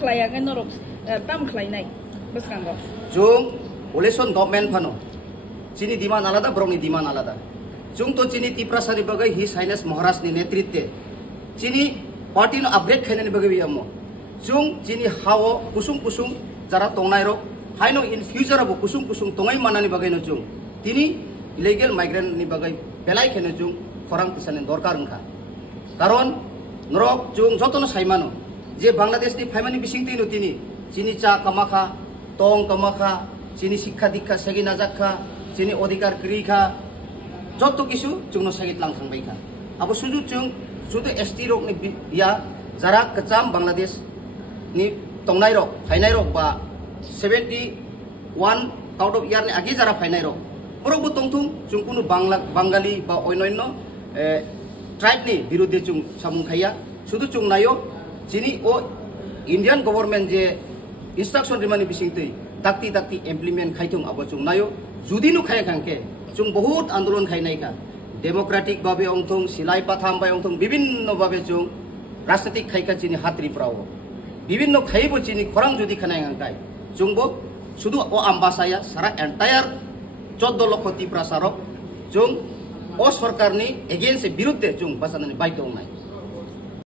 kelayangan norok tam kelainai bos kanggo jung election government phano chini diman alada brongni diman alada jung to chini tiprasari bagai his highness maharaj ni netritwe chini party no upgrade khainani bagai biamo jung chini hawo kusung kusung jara tongnai rok haino in future abo kusung kusung tongai manani bagai no jung tini illegal migrant ni bagai belai khene jung khorang pisane dorkar ongkha karon norok jung jotono saimano je Bangladesh ni faimani bisingti no tini chini cha kamakha tong kamakha chini শিক্ষা দীক্ষা সেগি নাজাখা chini অধিকার ক্রিখা যত কিছু জুংনো সাগিত lung থাংবাইখা আবো শুধু Jung শুধু ST rock নি ইয়া যারা কচাম বাংলাদেশ নি তংনাই রক ফাইনাই রক বা 71 আউট অফ ইয়ার নি আগে যারা ফাইনাই রক বরবো তংথুং জুং কোনো বাঙালি বা অন্যান্য ট্রাইব নি বিরুদ্ধে জুং সামুং খাইয়া শুধু জুং নাইও chini o Indian government je instruction rimani bisingtei takti takti implement khaitung abo chung nayo judi nu khai khangke chung bahut andolon khainai ka democratic babe ongthong silai patham bai ongthong bibinno babe chung rajnitik khaika chini hatri prao bibinno khaibo chini khorang judi khanai ngkai chungbo শুধু ও ambasaya sara entire 14 লক্ষ টি প্রসারক chung o সরকারনি against বিরুদ্ধে chung basanani baito nai